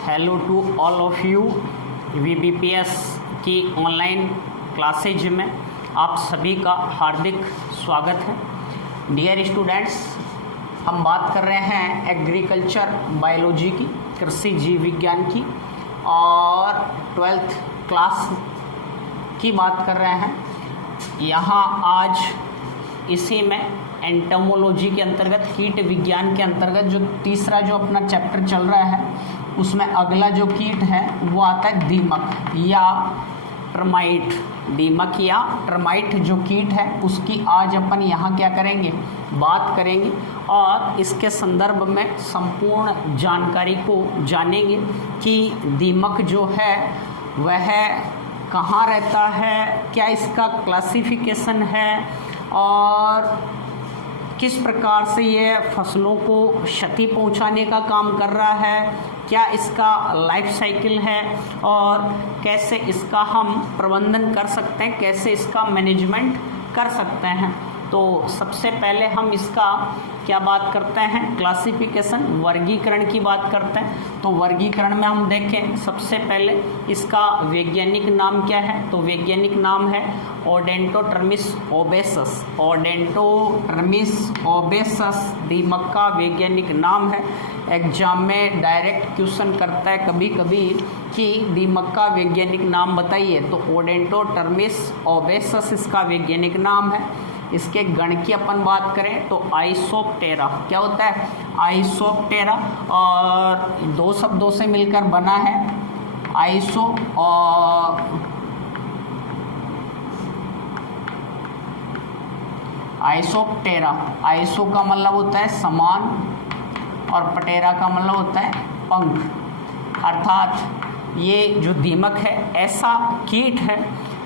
Hello to all of you. VBPS की online classes में आप सभी का हार्दिक स्वागत है। डियर स्टूडेंट्स, हम बात कर रहे हैं एग्रीकल्चर बायोलॉजी की, कृषि जीव विज्ञान की, और 12th क्लास की बात कर रहे हैं। यहाँ आज इसी में एंटोमोलॉजी के अंतर्गत, कीट विज्ञान के अंतर्गत जो तीसरा जो अपना चैप्टर चल रहा है, उसमें अगला जो कीट है वो आता है दीमक या टर्माइट। दीमक या टर्माइट जो कीट है उसकी आज अपन यहाँ क्या करेंगे, बात करेंगे और इसके संदर्भ में संपूर्ण जानकारी को जानेंगे कि दीमक जो है वह कहाँ रहता है, क्या इसका क्लासिफिकेशन है और किस प्रकार से ये फसलों को क्षति पहुंचाने का काम कर रहा है, क्या इसका लाइफ साइकिल है और कैसे इसका हम प्रबंधन कर सकते हैं, कैसे इसका मैनेजमेंट कर सकते हैं। तो सबसे पहले हम इसका क्या बात करते हैं, क्लासिफिकेशन, वर्गीकरण की बात करते हैं। तो वर्गीकरण में हम देखें, सबसे पहले इसका वैज्ञानिक नाम क्या है, तो वैज्ञानिक नाम है ओडेंटोटर्मिस ओबेसस। ओडेंटोटर्मिस ओबेसस दीमक का वैज्ञानिक नाम है। एग्जाम में डायरेक्ट क्वेश्चन करता है कभी कभी कि दीमक का वैज्ञानिक नाम बताइए, तो ओडेंटोटर्मिस ओबेसस इसका वैज्ञानिक नाम है। इसके गण की अपन बात करें तो आइसोप्टेरा, क्या होता है, आइसोप्टेरा, और दो शब्दों से मिलकर बना है, आइसो और आइसोप्टेरा। आइसो का मतलब होता है समान और पटेरा का मतलब होता है पंख। अर्थात ये जो दीमक है ऐसा कीट है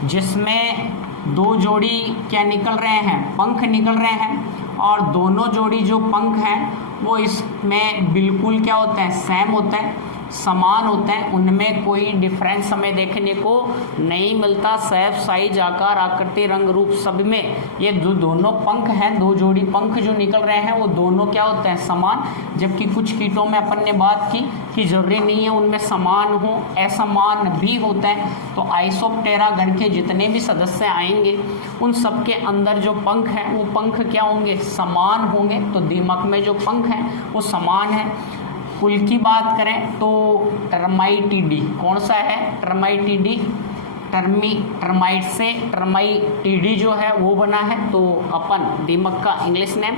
जिसमें दो जोड़ी क्या निकल रहे हैं, पंख निकल रहे हैं, और दोनों जोड़ी जो पंख हैं वो इसमें बिल्कुल क्या होते हैं, सेम होते हैं, समान होते हैं, उनमें कोई डिफरेंस हमें देखने को नहीं मिलता। शेप, साइज, आकार, आकृति, रंग, रूप सब में ये दोनों पंख हैं, दो जोड़ी पंख जो निकल रहे हैं वो दोनों क्या होते हैं, समान। जबकि कुछ कीटों में अपन ने बात की कि जरूरी नहीं है उनमें समान हो, असमान भी होते हैं। तो आइसोप्टेरा गण के जितने भी सदस्य आएंगे उन सब के अंदर जो पंख हैं वो पंख क्या होंगे, समान होंगे। तो दीमक में जो पंख हैं वो समान है। कुल की बात करें तो टर्माइटिडी कौन सा है, टर्माइटिडी, टर्माइट से टर्माइटिडी जो है वो बना है। तो अपन दीमक का इंग्लिश नेम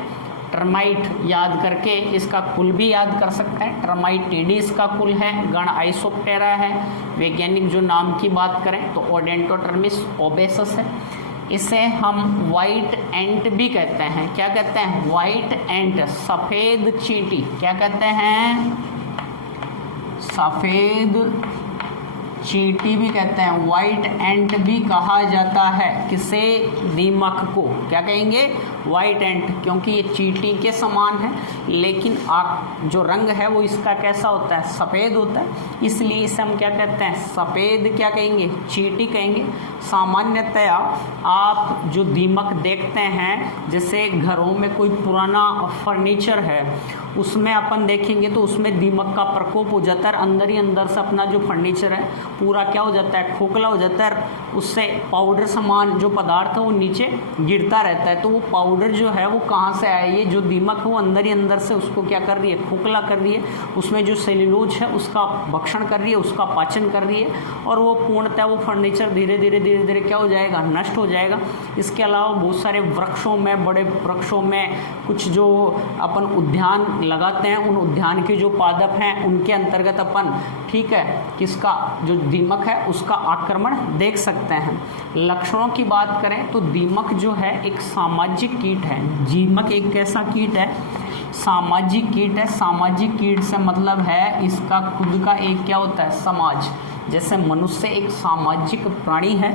टर्माइट याद करके इसका कुल भी याद कर सकते हैं। टर्माइटिडी इसका कुल है, गण आइसोप्टेरा है। वैज्ञानिक जो नाम की बात करें तो ओडेंटोटर्मिस ओबेसस है। इसे हम वाइट एंट भी कहते हैं। क्या कहते हैं, वाइट एंट, सफ़ेद चींटी। क्या कहते हैं, सफ़ेद चींटी भी कहते हैं, वाइट एंट भी कहा जाता है। किसे, दीमक को क्या कहेंगे, वाइट एंट, क्योंकि ये चींटी के समान है लेकिन जो रंग है वो इसका कैसा होता है, सफ़ेद होता है, इसलिए इसे हम क्या कहते हैं, सफ़ेद क्या कहेंगे, चींटी कहेंगे। सामान्यतया आप जो दीमक देखते हैं, जैसे घरों में कोई पुराना फर्नीचर है उसमें अपन देखेंगे तो उसमें दीमक का प्रकोप हो जाता है, अंदर ही अंदर से अपना जो फर्नीचर है पूरा क्या हो जाता है, खोखला हो जाता है, उससे पाउडर समान जो पदार्थ है वो नीचे गिरता रहता है। तो वो पाउडर जो है वो कहाँ से आया, ये जो दीमक है वो अंदर ही अंदर से उसको क्या कर रही है, खोखला कर रही है, उसमें जो सेल्यूलोज है उसका भक्षण कर रही है, उसका पाचन कर रही है, और वो पूर्णतः वो फर्नीचर धीरे धीरे क्या हो जाएगा, नष्ट हो जाएगा। इसके अलावा बहुत सारे वृक्षों में, बड़े वृक्षों में कुछ जो अपन उद्यान लगाते हैं, उन उद्यान के जो पादप हैं उनके अंतर्गत अपन ठीक है किसका, जो दीमक है उसका आक्रमण देख सकते हैं। लक्षणों की बात करें तो दीमक जो है एक सामाजिक कीट है। दीमक एक कैसा कीट है, सामाजिक कीट है। सामाजिक कीट से मतलब है इसका खुद का एक क्या होता है, समाज। जैसे मनुष्य एक सामाजिक प्राणी है,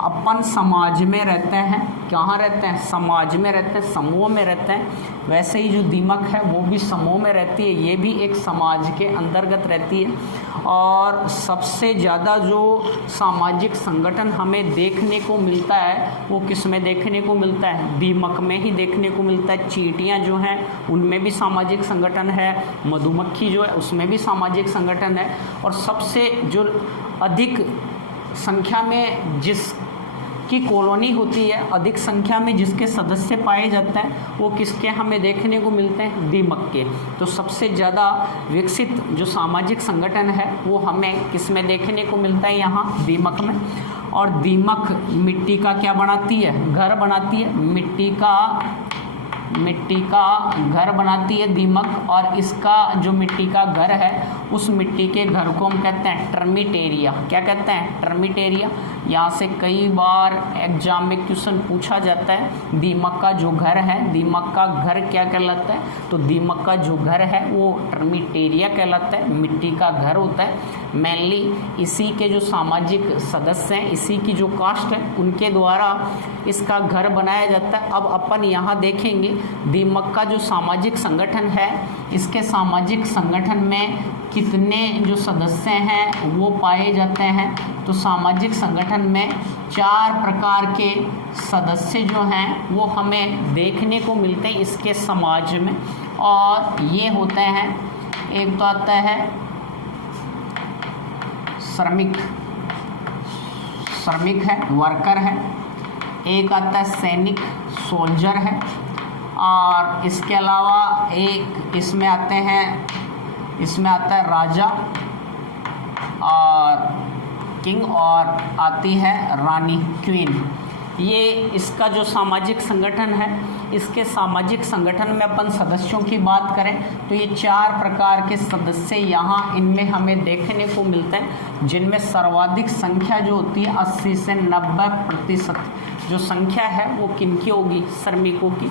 अपन समाज में रहते हैं। कहाँ रहते हैं? समाज में रहते हैं, समूह में रहते हैं। वैसे ही जो दीमक है वो भी समूह में रहती है, ये भी एक समाज के अंतर्गत रहती है। और सबसे ज़्यादा जो सामाजिक संगठन हमें देखने को मिलता है वो किस में देखने को मिलता है? दीमक में ही देखने को मिलता है। चींटियाँ जो हैं उनमें भी सामाजिक संगठन है, मधुमक्खी जो है उसमें भी सामाजिक संगठन है। और सबसे जो अधिक संख्या में जिसकी कॉलोनी होती है, अधिक संख्या में जिसके सदस्य पाए जाते हैं वो किसके हमें देखने को मिलते हैं? दीमक के। तो सबसे ज़्यादा विकसित जो सामाजिक संगठन है वो हमें किस में देखने को मिलता है? यहाँ दीमक में। और दीमक मिट्टी का क्या बनाती है? घर बनाती है। मिट्टी का घर बनाती है दीमक। और इसका जो मिट्टी का घर है उस मिट्टी के घर को हम कहते हैं टर्मिटेरिया। क्या कहते हैं? टर्मिटेरिया। यहाँ से कई बार एग्जाम में क्वेश्चन पूछा जाता है दीमक का जो घर है, दीमक का घर क्या कहलाता है? तो दीमक का जो घर है वो टर्मिटेरिया कहलाता है, मिट्टी का घर होता है। मेनली इसी के जो सामाजिक सदस्य हैं, इसी की जो कास्ट है उनके द्वारा इसका घर बनाया जाता है। अब अपन यहाँ देखेंगे दीमक का जो सामाजिक संगठन है, इसके सामाजिक संगठन में कितने जो सदस्य हैं वो पाए जाते हैं। तो सामाजिक संगठन में 4 प्रकार के सदस्य जो हैं वो हमें देखने को मिलते हैं इसके समाज में। और ये होते हैं, एक तो आता है श्रमिक है, वर्कर है। एक आता है सैनिक, सोल्जर है। और इसके अलावा एक इसमें आता है राजा और किंग, और आती है रानी, क्वीन। ये इसका जो सामाजिक संगठन है, इसके सामाजिक संगठन में अपन सदस्यों की बात करें तो ये 4 प्रकार के सदस्य यहाँ इनमें हमें देखने को मिलते हैं, जिनमें सर्वाधिक संख्या जो होती है 80 से 90% जो संख्या है वो किनकी होगी? श्रमिकों की।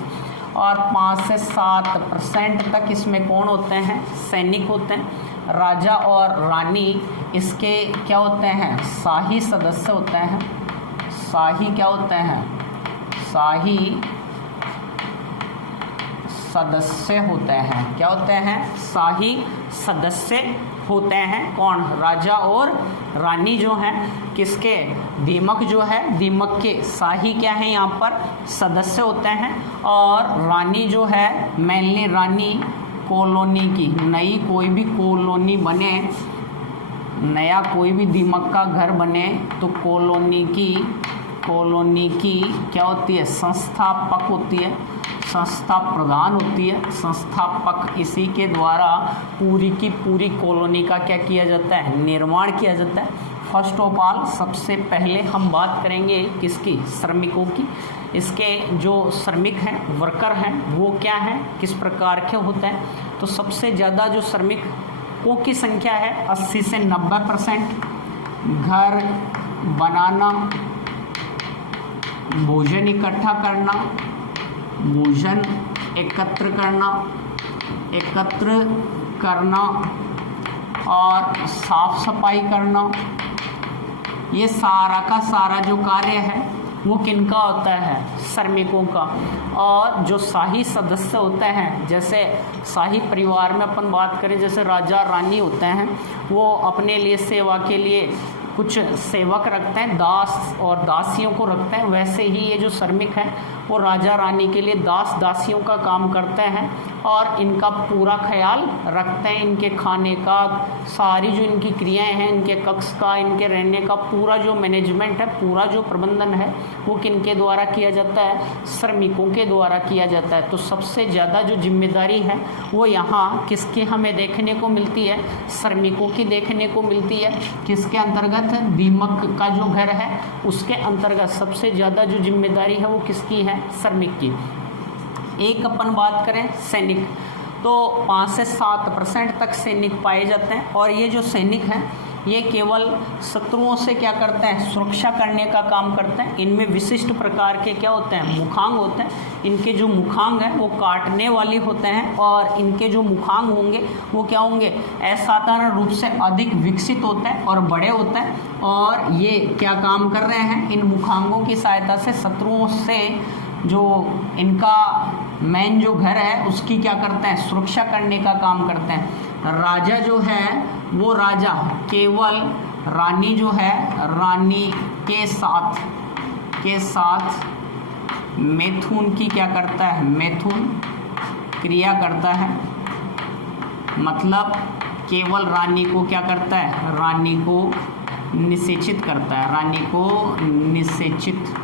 और 5 से 7% तक इसमें कौन होते हैं? सैनिक होते हैं। राजा और रानी इसके क्या होते हैं? शाही सदस्य होते हैं। शाही क्या होते हैं? शाही सदस्य होते हैं। क्या होते हैं? शाही सदस्य होते हैं। कौन? राजा और रानी जो हैं किसके? दीमक जो है, दीमक के शाही क्या है यहाँ पर? सदस्य होते हैं। और रानी जो है, मेनली रानी कॉलोनी की, नई कोई भी कॉलोनी बने, नया कोई भी दीमक का घर बने तो कॉलोनी की क्या होती है? संस्थापक होती है, संस्था प्रधान होती है, संस्थापक। इसी के द्वारा पूरी की पूरी कॉलोनी का क्या किया जाता है? निर्माण किया जाता है। फर्स्ट ऑफ ऑल सबसे पहले हम बात करेंगे किसकी? श्रमिकों की। इसके जो श्रमिक हैं, वर्कर हैं, वो क्या हैं, किस प्रकार के होते हैं? तो सबसे ज़्यादा जो श्रमिकों की संख्या है 80 से 90%। घर बनाना, भोजन इकट्ठा करना, भोजन एकत्र करना और साफ सफाई करना, ये सारा का सारा जो कार्य है वो किनका होता है? श्रमिकों का। और जो शाही सदस्य होते हैं, जैसे शाही परिवार में अपन बात करें, जैसे राजा रानी होते हैं, वो अपने लिए सेवा के लिए कुछ सेवक रखते हैं, दास और दासियों को रखते हैं। वैसे ही ये जो श्रमिक हैं वो राजा रानी के लिए दास दासियों का काम करते हैं और इनका पूरा ख्याल रखते हैं। इनके खाने का, सारी जो इनकी क्रियाएं हैं, इनके कक्ष का, इनके रहने का पूरा जो मैनेजमेंट है, पूरा जो प्रबंधन है वो किनके द्वारा किया जाता है? श्रमिकों के द्वारा किया जाता है। तो सबसे ज़्यादा जो जिम्मेदारी है वो यहाँ किसकी हमें देखने को मिलती है? श्रमिकों की देखने को मिलती है। किसके अंतर्गत? दीमक का जो घर है उसके अंतर्गत सबसे ज़्यादा जो जिम्मेदारी है वो किसकी है? श्रमिक की। एक अपन बात करें सैनिक, तो 5 से 7% तक सैनिक पाए जाते हैं। और ये जो सैनिक हैं ये केवल शत्रुओं से क्या करते हैं, सुरक्षा करने का काम करते हैं। इनमें विशिष्ट प्रकार के क्या होते हैं, मुखांग होते हैं। इनके जो मुखांग हैं वो काटने वाली होते हैं और इनके जो मुखांग होंगे वो क्या होंगे, असाधारण रूप से अधिक विकसित होते हैं और बड़े होते हैं। और ये क्या काम कर रहे हैं, इन मुखांगों की सहायता से शत्रुओं से जो इनका मेन जो घर है उसकी क्या करते हैं, सुरक्षा करने का काम करते हैं। राजा जो है वो राजा केवल रानी जो है, रानी के साथ मैथुन की क्या करता है, मैथुन क्रिया करता है। मतलब केवल रानी को क्या करता है, रानी को निषेचित करता है, रानी को निषेचित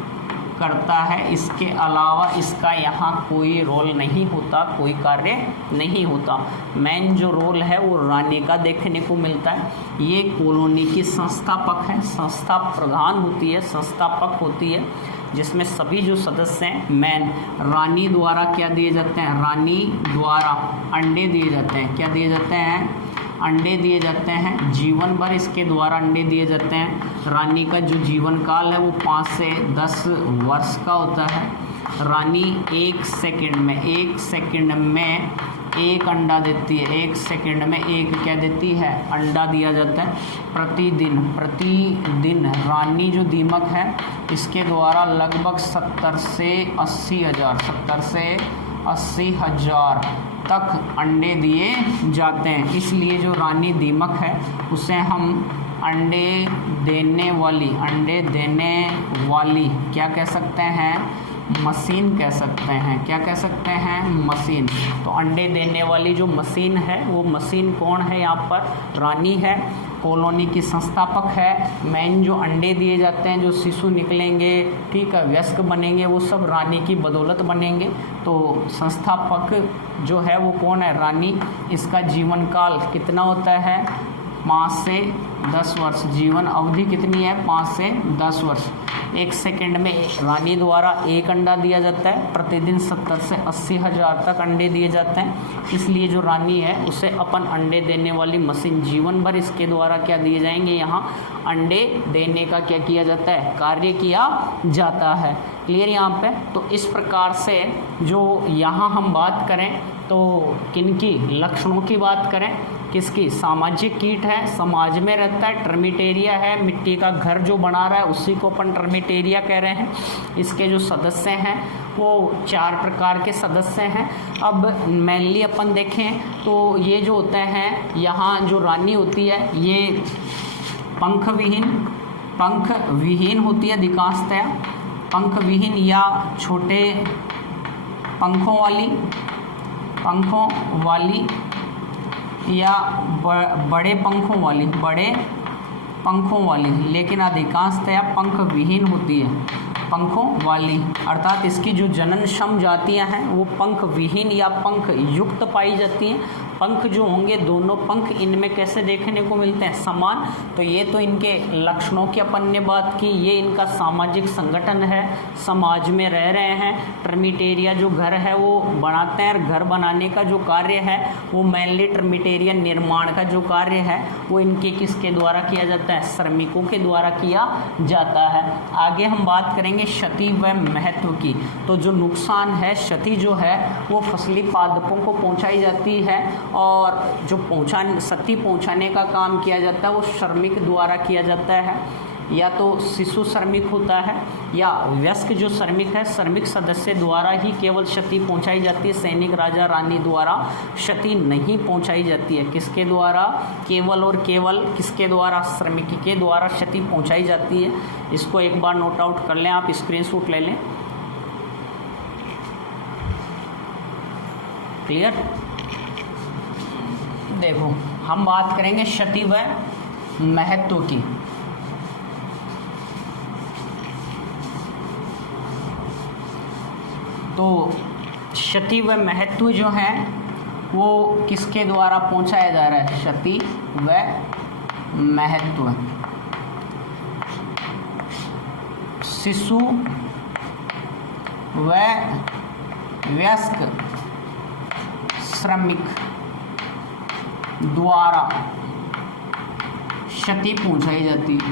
करता है। इसके अलावा इसका यहाँ कोई रोल नहीं होता, कोई कार्य नहीं होता। मेन जो रोल है वो रानी का देखने को मिलता है। ये कॉलोनी की संस्थापक है, संस्था प्रधान होती है, संस्थापक होती है, जिसमें सभी जो सदस्य हैं मेन रानी द्वारा क्या दिए जाते हैं, रानी द्वारा अंडे दिए जाते हैं। क्या दिए जाते हैं, अंडे दिए जाते हैं। जीवन भर इसके द्वारा अंडे दिए जाते हैं। रानी का जो जीवन काल है वो 5 से 10 वर्ष का होता है। रानी 1 सेकंड में एक अंडा देती है। 1 सेकंड में एक क्या देती है, अंडा दिया जाता है। प्रतिदिन रानी जो दीमक है इसके द्वारा लगभग 70 से 80 हजार तक अंडे दिए जाते हैं। इसलिए जो रानी दीमक है उसे हम अंडे देने वाली क्या कह सकते हैं, मशीन कह सकते हैं। क्या कह सकते हैं, मशीन। तो अंडे देने वाली जो मशीन है वो मशीन कौन है, यहाँ पर रानी है, कॉलोनी की संस्थापक है। मेन जो अंडे दिए जाते हैं, जो शिशु निकलेंगे, ठीक है, वयस्क बनेंगे, वो सब रानी की बदौलत बनेंगे। तो संस्थापक जो है वो कौन है, रानी। इसका जीवन काल कितना होता है, 5 से 10 वर्ष। जीवन अवधि कितनी है, 5 से 10 वर्ष। 1 सेकंड में रानी द्वारा एक अंडा दिया जाता है। प्रतिदिन 70 से 80 हजार तक अंडे दिए जाते हैं। इसलिए जो रानी है उसे अपन अंडे देने वाली मशीन, जीवन भर इसके द्वारा क्या दिए जाएंगे, यहाँ अंडे देने का क्या किया जाता है, कार्य किया जाता है। क्लियर यहाँ पे। तो इस प्रकार से जो यहाँ हम बात करें तो किनकी लक्षणों की बात करें, किसकी, सामाजिक कीट है, समाज में रहता है, टर्मिटेरिया है, मिट्टी का घर जो बना रहा है उसी को अपन टर्मिटेरिया कह रहे हैं। इसके जो सदस्य हैं वो 4 प्रकार के सदस्य हैं। अब मेनली अपन देखें तो ये जो होते हैं, यहाँ जो रानी होती है ये पंख विहीन होती है अधिकांशतया, पंख विहीन या छोटे पंखों वाली या बड़े पंखों वाली, लेकिन अधिकांशतया पंख विहीन होती है, पंखों वाली। अर्थात इसकी जो जनन क्षम जातियां हैं वो पंख विहीन या पंख युक्त पाई जाती हैं। पंख जो होंगे, दोनों पंख इनमें कैसे देखने को मिलते हैं, समान। तो ये तो इनके लक्षणों की अपन ने बात की। ये इनका सामाजिक संगठन है, समाज में रह रहे हैं। टर्मिटेरिया जो घर है वो बनाते हैं, और घर बनाने का जो कार्य है वो मेनली टर्मिटेरिया निर्माण का जो कार्य है वो इनके किसके द्वारा किया जाता है, श्रमिकों के द्वारा किया जाता है। आगे हम बात करेंगे क्षति व महत्व की। तो जो नुकसान है, क्षति जो है वो फसली पादपों को पहुंचाई जाती है, और जो क्षति पहुंचाने का काम किया जाता है वो श्रमिक द्वारा किया जाता है। या तो शिशु श्रमिक होता है या वयस्क जो श्रमिक है, श्रमिक सदस्य द्वारा ही केवल क्षति पहुंचाई जाती है। सैनिक राजा रानी द्वारा क्षति नहीं पहुंचाई जाती है। किसके द्वारा, केवल और केवल किसके द्वारा, श्रमिक के द्वारा क्षति पहुंचाई जाती है। इसको एक बार नोट आउट कर लें, आप स्क्रीनशॉट ले लें। क्लियर। देखो हम बात करेंगे क्षति व महत्व की। तो क्षति व महत्व जो है वो किसके द्वारा पहुंचाया जा रहा है, क्षति व महत्व शिशु व वयस्क श्रमिक द्वारा क्षति पहुंचाई जाती है।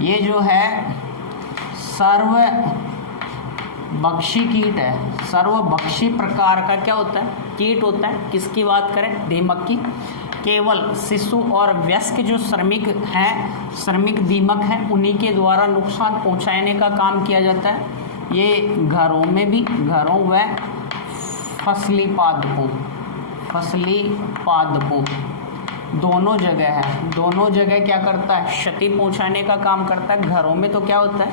ये जो है सर्वभक्षी कीट है। सर्वभक्षी प्रकार का क्या होता है? कीट होता है। किसकी बात करें? दीमक की। केवल शिशु और वयस्क जो श्रमिक हैं, श्रमिक दीमक हैं, उन्हीं के द्वारा नुकसान पहुंचाने का काम किया जाता है। ये घरों में भी, घरों व फसली पादपों दोनों जगह है। दोनों जगह क्या करता है? क्षति पहुंचाने का काम करता है। घरों में तो क्या होता है,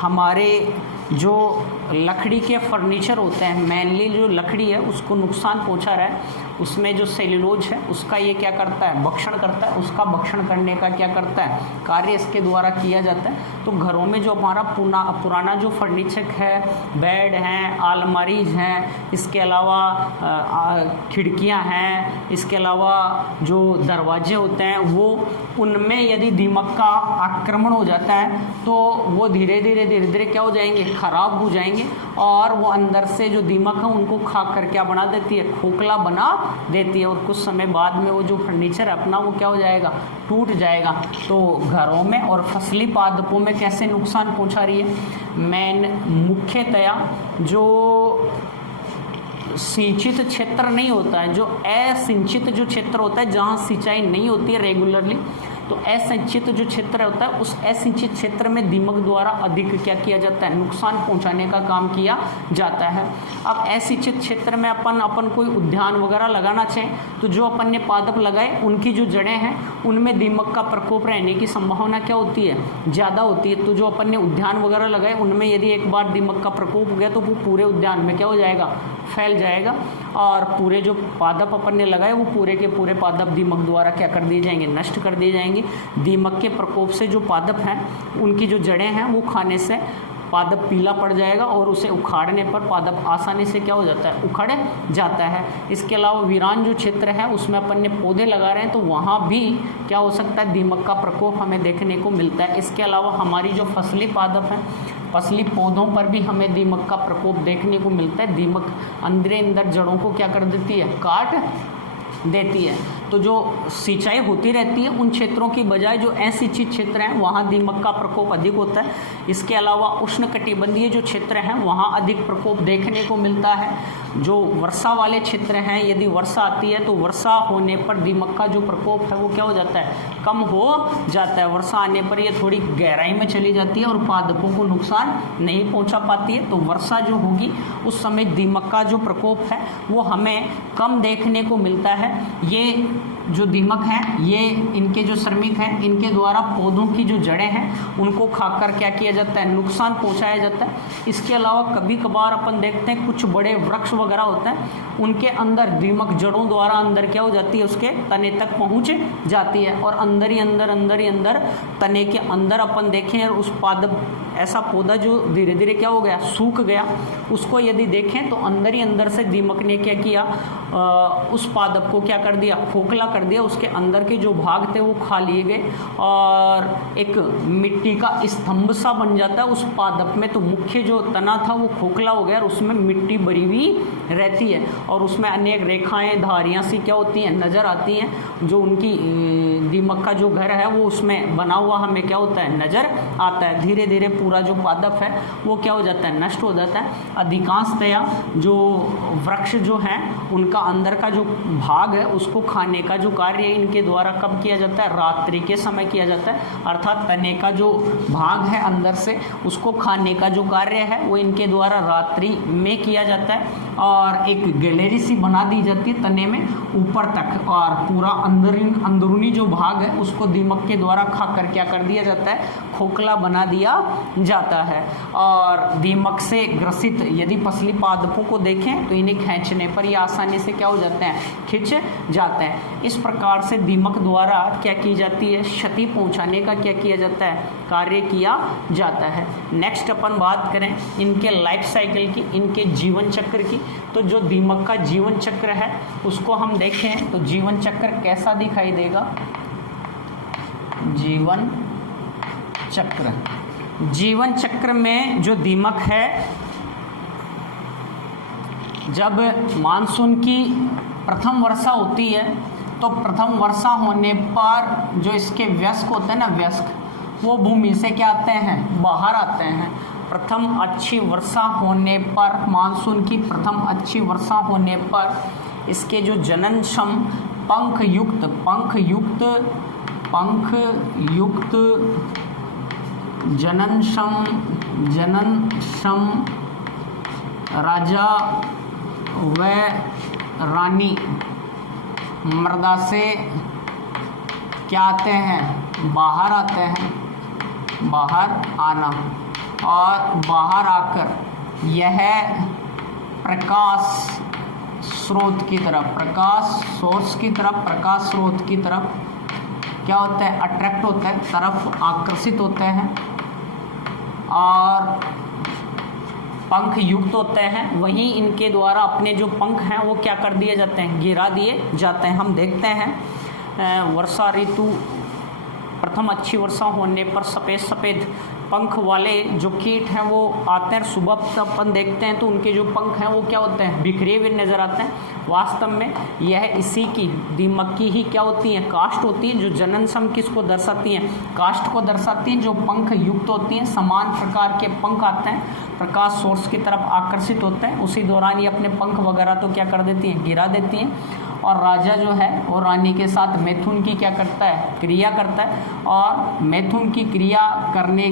हमारे जो लकड़ी के फर्नीचर होते हैं, मेनली जो लकड़ी है उसको नुकसान पहुंचा रहा है, उसमें जो सेल्यूलोज है उसका ये क्या करता है? भक्षण करता है। उसका भक्षण करने का क्या करता है? कार्य इसके द्वारा किया जाता है। तो घरों में जो हमारा पुराना जो फर्नीचर है, बेड हैं, अलमारीज हैं, इसके अलावा खिड़कियां हैं, इसके अलावा जो दरवाजे होते हैं, वो उनमें यदि दीमक का आक्रमण हो जाता है तो वो धीरे धीरे क्या हो जाएंगे? खराब हो जाएंगे, और वो अंदर से जो दीमक है उनको खा कर क्या बना देती है? खोखला बना देती है, और कुछ समय बाद में वो जो फर्नीचर अपना वो क्या हो जाएगा? टूट जाएगा। तो घरों में और फसली पादपों में कैसे नुकसान पहुंचा रही है? मुख्यतया जो सिंचित क्षेत्र नहीं होता है, जो असिंचित जो क्षेत्र होता है, जहाँ सिंचाई नहीं होती है रेगुलरली, तो असिंचित जो क्षेत्र होता है उस असिंचित क्षेत्र में दीमक द्वारा अधिक क्या किया जाता है? नुकसान पहुंचाने का काम किया जाता है। अब असिंचित क्षेत्र में अपन कोई उद्यान वगैरह लगाना चाहें तो जो अपन ने पादप लगाए उनकी जो जड़ें हैं उनमें दीमक का प्रकोप रहने की संभावना क्या होती है? ज़्यादा होती है। तो जो अपन ने उद्यान वगैरह लगाए उनमें यदि एक बार दीमक का प्रकोप हो गया तो वो पूरे उद्यान में क्या हो जाएगा? फैल जाएगा, और पूरे जो पादप अपन ने लगाए वो पूरे के पूरे पादप दीमक द्वारा क्या कर दिए जाएंगे? नष्ट कर दिए जाएंगे। दीमक के प्रकोप से जो पादप हैं उनकी जो जड़ें हैं वो खाने से पादप पीला पड़ जाएगा, और उसे उखाड़ने पर पादप आसानी से क्या हो जाता है? उखड़ जाता है। इसके अलावा वीरान जो क्षेत्र है उसमें अपन ने पौधे लगा रहे हैं तो वहाँ भी क्या हो सकता है? दीमक का प्रकोप हमें देखने को मिलता है। इसके अलावा हमारी जो फसली पादप हैं, फसली पौधों पर भी हमें दीमक का प्रकोप देखने को मिलता है। दीमक अंदर जड़ों को क्या कर देती है? काट देती है। तो जो सिंचाई होती रहती है उन क्षेत्रों की बजाय जो असिंचित क्षेत्र हैं वहाँ दीमक का प्रकोप अधिक होता है। इसके अलावा उष्णकटिबंधीय जो क्षेत्र हैं वहाँ अधिक प्रकोप देखने को मिलता है। जो वर्षा वाले क्षेत्र हैं, यदि वर्षा आती है तो वर्षा होने पर दीमक का जो प्रकोप है वो क्या हो जाता है? कम हो जाता है। वर्षा आने पर ये थोड़ी गहराई में चली जाती है और पादपों को नुकसान नहीं पहुंचा पाती है। तो वर्षा जो होगी उस समय दीमक का जो प्रकोप है वो हमें कम देखने को मिलता है। ये जो दीमक हैं, ये इनके जो श्रमिक हैं, इनके द्वारा पौधों की जो जड़ें हैं उनको खाकर क्या किया जाता है? नुकसान पहुंचाया जाता है। इसके अलावा कभी कभार अपन देखते हैं कुछ बड़े वृक्ष वगैरह होते हैं, उनके अंदर दीमक जड़ों द्वारा अंदर क्या हो जाती है? उसके तने तक पहुंच जाती है, और अंदर ही अंदर तने के अंदर अपन देखें उस पादप, ऐसा पौधा जो धीरे धीरे क्या हो गया? सूख गया, उसको यदि देखें तो अंदर ही अंदर से दीमक ने क्या किया? उस पादप को क्या कर दिया? खोखला कर दिया। उसके अंदर के जो भाग थे वो खा लिए गए, और एक मिट्टी का स्तंभ सा बन जाता है उस पादप में। तो मुख्य जो तना था वो खोखला हो गया और उसमें मिट्टी भरी हुई रहती है, और उसमें अनेक रेखाएं, धारियां सी क्या होती हैं? नजर आती हैं। जो उनकी दीमक का जो घर है वो उसमें बना हुआ हमें क्या होता है? नजर आता है। धीरे धीरे पूरा जो पादप है वो क्या हो जाता है? नष्ट हो जाता है। अधिकांशतया जो वृक्ष जो हैं उनका अंदर का जो भाग है उसको खाने का जो कार्य इनके द्वारा कब किया जाता है? रात्रि के समय किया जाता है। अर्थात तने का जो भाग है अंदर से उसको खाने का जो कार्य है वो इनके द्वारा रात्रि में किया जाता है, और एक गैलरी सी बना दी जाती है तने में ऊपर तक, और पूरा अंदरूनी जो भाग है उसको दीमक के द्वारा खाकर क्या कर दिया जाता है? खोखला बना दिया जाता है। और दीमक से ग्रसित यदि फसली पादपों को देखें तो इन्हें खींचने पर ये आसानी से क्या हो जाते हैं? खिंच जाते हैं। इस प्रकार से दीमक द्वारा क्या की जाती है? क्षति पहुंचाने का क्या किया जाता है? कार्य किया जाता है। नेक्स्ट अपन बात करें इनके लाइफ साइकिल की, इनके जीवन चक्र की। तो जो दीमक का जीवन चक्र है उसको हम देखें तो जीवन चक्र कैसा दिखाई देगा? जीवन चक्र में जो दीमक है जब मानसून की प्रथम वर्षा होती है तो प्रथम वर्षा होने पर जो इसके वयस्क होते हैं ना, वयस्क, वो भूमि से क्या आते हैं, बाहर आते हैं। प्रथम अच्छी वर्षा होने पर, मानसून की प्रथम अच्छी वर्षा होने पर इसके जो जननक्षम पंख युक्त जननक्षम राजा व रानी मृदा से क्या आते हैं, बाहर आते हैं, बाहर आना, और बाहर आकर यह प्रकाश स्रोत की तरफ क्या होता है, अट्रैक्ट होता है, तरफ आकर्षित होते हैं और पंख युक्त होते हैं। वहीं इनके द्वारा अपने जो पंख हैं वो क्या कर दिए जाते हैं, गिरा दिए जाते हैं। हम देखते हैं वर्षा ऋतु प्रथम अच्छी वर्षा होने पर सफ़ेद पंख वाले जो कीट हैं वो आते हैं। सुबह अपन देखते हैं तो उनके जो पंख हैं वो क्या होते हैं, बिखरे हुए नज़र आते हैं। वास्तव में यह इसी की, दीमक की ही क्या होती है, काष्ठ होती है, जो जननक्षम किसको दर्शाती हैं, काष्ठ को दर्शाती है, जो पंख युक्त होती हैं। समान प्रकार के पंख आते हैं, प्रकाश सोर्स की तरफ आकर्षित होते हैं। उसी दौरान ये अपने पंख वगैरह तो क्या कर देती हैं, गिरा देती हैं। और राजा जो है वो रानी के साथ मैथुन की क्या करता है, क्रिया करता है। और मैथुन की क्रिया करने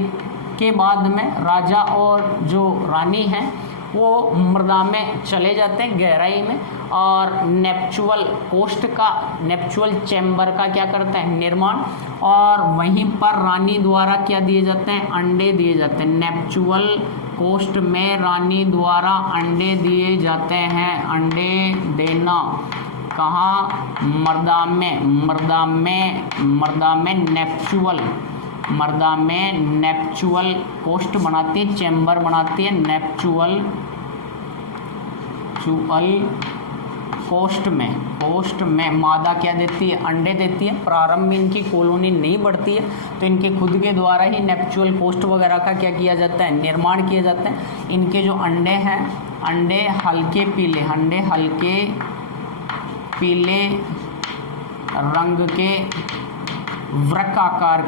के बाद में राजा और जो रानी हैं वो मृदा में चले जाते हैं, गहराई में, और नेप्चुअल कोष्ठ का, नेप्चुअल चैम्बर का क्या करता है, निर्माण। और वहीं पर रानी द्वारा क्या दिए जाते हैं, अंडे दिए जाते हैं। नेप्चुअल कोष्ठ में रानी द्वारा अंडे दिए जाते हैं। अंडे देना कहाँ, मृदा में नेप्चुअल कोष्ठ बनाती है, चैम्बर बनाती है। नेप्चुअल कोष्ठ में मादा क्या देती है, अंडे देती है। प्रारंभ में इनकी कॉलोनी नहीं बढ़ती है तो इनके खुद के द्वारा ही नेप्चुअल कोष्ठ वगैरह का क्या किया जाता है, निर्माण किया जाता है। इनके जो अंडे हैं, अंडे हल्के पीले रंग के वृक्क आकार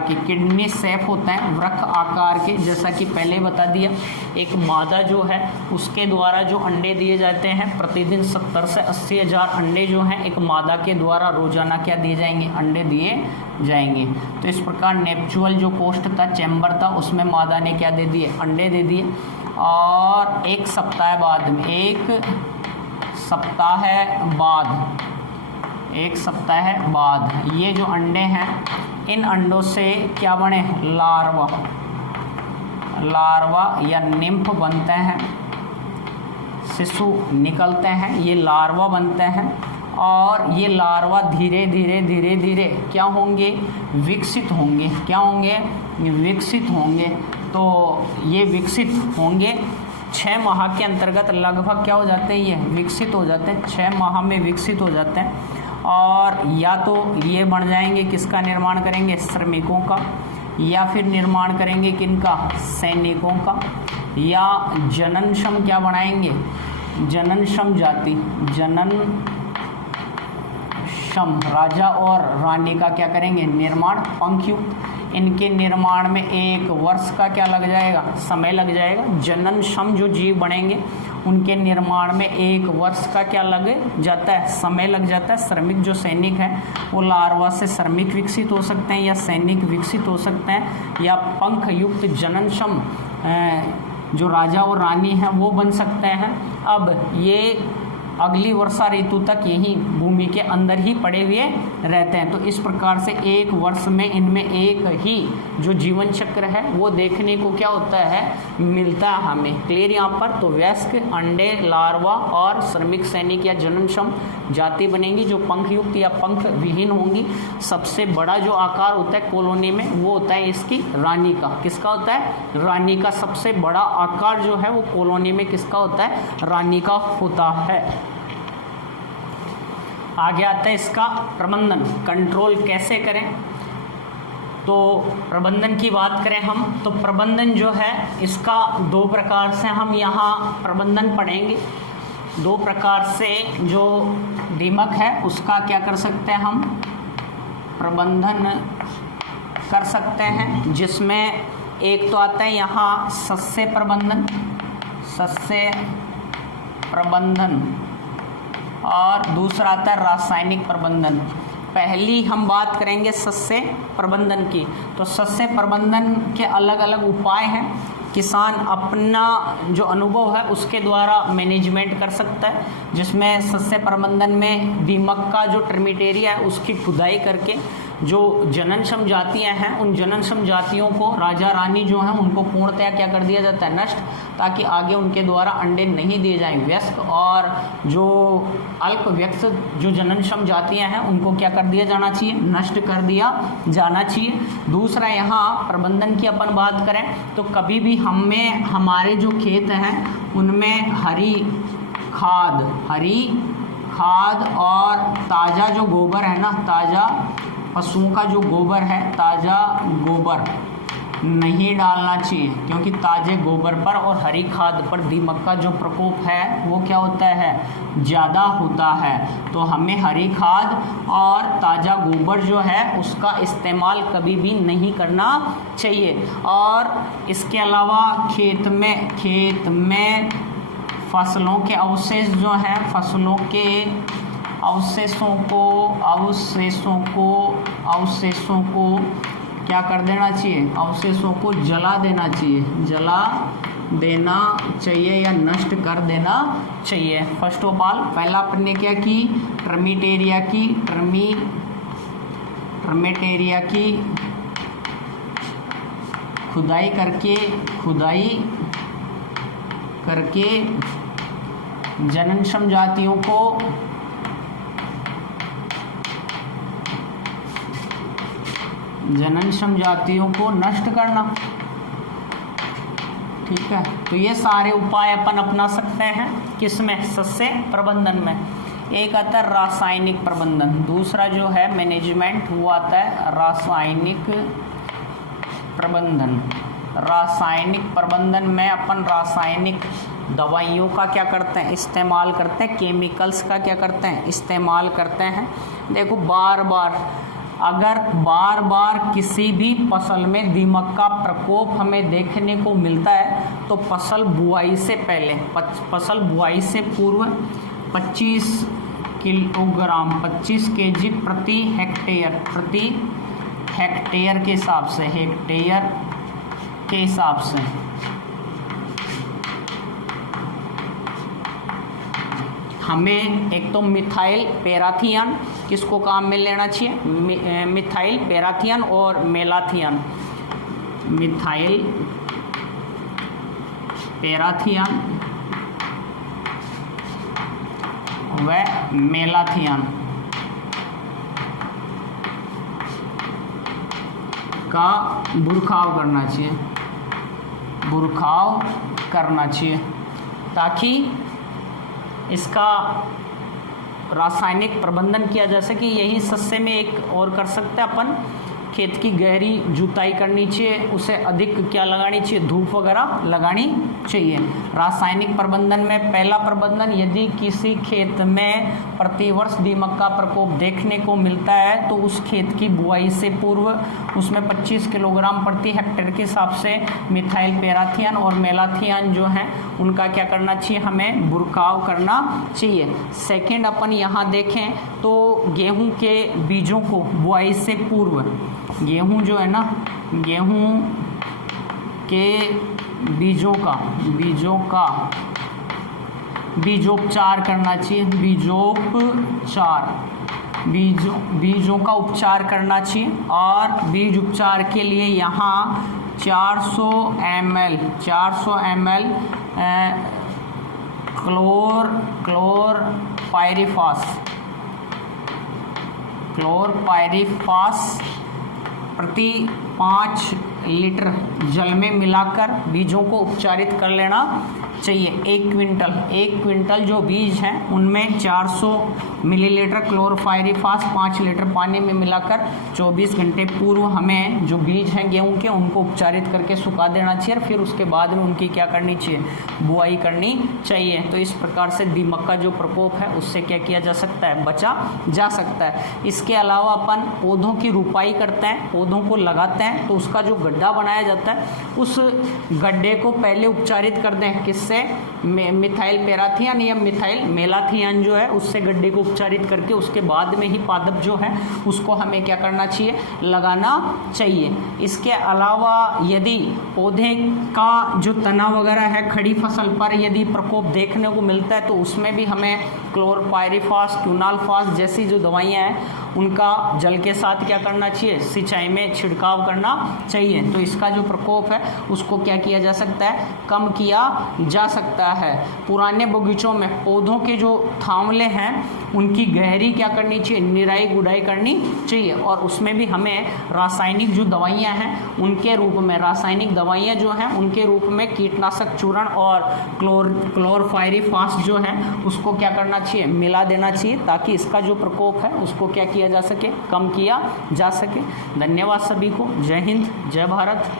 के किडनी शेप होते हैं, वृक्क आकार के। जैसा कि पहले बता दिया, एक मादा जो है उसके द्वारा जो अंडे दिए जाते हैं, प्रतिदिन 70 से 80 हज़ार अंडे जो हैं एक मादा के द्वारा रोजाना क्या दिए जाएंगे, अंडे दिए जाएंगे। तो इस प्रकार नेप्चुअल जो कोष्ठ था, चैम्बर था, उसमें मादा ने क्या दे दिए, अंडे दे दिए। और एक सप्ताह बाद ये जो अंडे हैं, इन अंडों से क्या बने, लार्वा या निम्फ बनते हैं, शिशु निकलते हैं, ये लार्वा बनते हैं। और ये लार्वा धीरे धीरे क्या होंगे, विकसित होंगे। तो ये विकसित होंगे 6 माह के अंतर्गत लगभग क्या हो जाते हैं, ये विकसित हो जाते हैं, 6 माह में विकसित हो जाते हैं। और या तो ये बन जाएंगे, किसका निर्माण करेंगे, श्रमिकों का, या फिर निर्माण करेंगे किनका, सैनिकों का, या जननक्षम क्या बनाएंगे, जननक्षम जाति, राजा और रानी का क्या करेंगे, निर्माण। पंखयुक्त, इनके निर्माण में 1 वर्ष का क्या लग जाएगा, समय लग जाएगा। जननक्षम जो जीव बनेंगे उनके निर्माण में 1 वर्ष का क्या लग जाता है, समय लग जाता है। श्रमिक जो सैनिक हैं वो लार्वा से श्रमिक विकसित हो सकते हैं या सैनिक विकसित हो सकते हैं, या पंख युक्त जननक्षम जो राजा और रानी हैं वो बन सकते हैं। अब ये अगली वर्षा ऋतु तक यही भूमि के अंदर ही पड़े हुए रहते हैं। तो इस प्रकार से 1 वर्ष में इनमें एक ही जो जीवन चक्र है वो देखने को क्या होता है, मिलता है हमें। क्लियर यहाँ पर। तो वयस्क, अंडे, लार्वा और श्रमिक सैनिक या जननक्षम जाति बनेंगी जो पंख युक्त या पंख विहीन होंगी। सबसे बड़ा जो आकार होता है कॉलोनी में वो होता है इसकी रानी का। किसका होता है, रानी का। सबसे बड़ा आकार जो है वो कॉलोनी में किसका होता है, रानी का होता है। आगे आता है इसका प्रबंधन, कंट्रोल कैसे करें। तो प्रबंधन की बात करें हम तो प्रबंधन जो है इसका दो प्रकार से हम यहाँ प्रबंधन पढ़ेंगे। दो प्रकार से जो दीमक है उसका क्या कर सकते हैं हम प्रबंधन कर सकते हैं, जिसमें एक तो आता है यहाँ सस्य प्रबंधन और दूसरा आता है रासायनिक प्रबंधन। पहली हम बात करेंगे सस्य प्रबंधन की। तो सस्य प्रबंधन के अलग अलग उपाय हैं, किसान अपना जो अनुभव है उसके द्वारा मैनेजमेंट कर सकता है, जिसमें सस्य प्रबंधन में दीमक का जो टर्मिटेरिया है उसकी खुदाई करके जो जननक्षम जातियां हैं उन जननक्षम जातियों को राजा रानी जो हैं उनको पूर्णतया क्या कर दिया जाता है नष्ट, ताकि आगे उनके द्वारा अंडे नहीं दिए जाएं व्यस्क, और जो अल्प व्यक्त जो जननक्षम जातियां हैं उनको क्या कर दिया जाना चाहिए नष्ट कर दिया जाना चाहिए। दूसरा यहाँ प्रबंधन की अपन बात करें तो कभी भी हमें हमारे जो खेत हैं उनमें हरी खाद और ताज़ा जो गोबर है ना, ताज़ा पशुओं का जो गोबर है ताज़ा गोबर नहीं डालना चाहिए, क्योंकि ताज़े गोबर पर और हरी खाद पर दीमक का जो प्रकोप है वो क्या होता है ज़्यादा होता है। तो हमें हरी खाद और ताज़ा गोबर जो है उसका इस्तेमाल कभी भी नहीं करना चाहिए। और इसके अलावा खेत में फसलों के अवशेष जो हैं फसलों के अवशेषों को क्या कर देना चाहिए अवशेषों को जला देना चाहिए या नष्ट कर देना चाहिए। फर्स्ट ऑफ ऑल पहला अपन ने क्या की टर्मिटेरिया की खुदाई करके जननक्षम जातियों को नष्ट करना। ठीक है, तो ये सारे उपाय अपन अपना सकते हैं किसमें सस्य प्रबंधन में। एक आता है रासायनिक प्रबंधन, दूसरा जो है मैनेजमेंट वो आता है रासायनिक प्रबंधन में अपन रासायनिक दवाइयों का क्या करते हैं इस्तेमाल करते हैं, केमिकल्स का क्या करते हैं इस्तेमाल करते हैं। देखो अगर बार बार किसी भी फसल में दीमक का प्रकोप हमें देखने को मिलता है तो फसल बुआई से पूर्व 25 kg प्रति हेक्टेयर के हिसाब से हमें एक तो मिथाइल पैराथियन किसको काम में लेना चाहिए मिथाइल पैराथियन और मेलाथियन। मिथाइल पैराथियन व मेलाथियन का बुरखाव करना चाहिए ताकि इसका रासायनिक प्रबंधन किया जा सके। यही सस्य में एक और कर सकते हैं अपन, खेत की गहरी जुताई करनी चाहिए, उसे अधिक क्या लगानी चाहिए धूप वगैरह लगानी चाहिए। रासायनिक प्रबंधन में पहला प्रबंधन, यदि किसी खेत में प्रतिवर्ष दीमक का प्रकोप देखने को मिलता है तो उस खेत की बुआई से पूर्व उसमें 25 किलोग्राम प्रति हेक्टेयर के हिसाब से मिथाइल पैराथियन और मेलाथियन जो हैं उनका क्या करना चाहिए हमें बुरखाव करना चाहिए। सेकेंड अपन यहाँ देखें तो गेहूं के बीजों को बुआई से पूर्व गेहूं जो है ना गेहूं के बीजों का बीजोपचार करना चाहिए। बीजों का उपचार करना चाहिए और बीज उपचार के लिए यहाँ 400 ml क्लोरपायरिफास प्रति 5 लीटर जल में मिलाकर बीजों को उपचारित कर लेना चाहिए। 1 क्विंटल जो बीज हैं उनमें 400 मिलीलीटर क्लोरोपाइरीफास 5 लीटर पानी में मिलाकर 24 घंटे पूर्व हमें जो बीज हैं गेहूं के उनको उपचारित करके सुखा देना चाहिए। फिर उसके बाद में उनकी क्या करनी चाहिए, बुआई करनी चाहिए। तो इस प्रकार से दीमक का जो प्रकोप है उससे क्या किया जा सकता है, बचा जा सकता है। इसके अलावा अपन पौधों की रुपाई करते हैं, पौधों को लगाते हैं तो उसका जो गड्ढा बनाया जाता है उस गड्ढे को पहले उपचारित कर दें, किससे, मिथाइल पैराथियन या मिथाइल मेलाथियन जो है उससे गड्ढे को उपचारित करके उसके बाद में ही पादप जो है उसको हमें क्या करना चाहिए, लगाना चाहिए। इसके अलावा यदि पौधे का जो तना वगैरह है खड़ी फसल पर यदि प्रकोप देखने को मिलता है तो उसमें भी हमें क्लोरोपाइरीफास, क्यूनालफास जैसी जो दवाइयाँ हैं उनका जल के साथ क्या करना चाहिए, सिंचाई में छिड़काव करना चाहिए। तो इसका जो प्रकोप है उसको क्या किया जा सकता है, कम किया जा सकता है। पुराने बगीचों में पौधों के जो थांवले हैं उनकी गहरी क्या करनी चाहिए, निराई गुड़ाई करनी चाहिए। और उसमें भी हमें रासायनिक जो दवाइयाँ हैं उनके रूप में, रासायनिक दवाइयाँ जो हैं उनके रूप में कीटनाशक चूर्ण और क्लोरोपाइरीफास जो है उसको क्या करना चाहिए, मिला देना चाहिए, ताकि इसका जो प्रकोप है उसको क्या किया जा सके, कम किया जा सके। धन्यवाद सभी को। जय हिंद, जय भारत।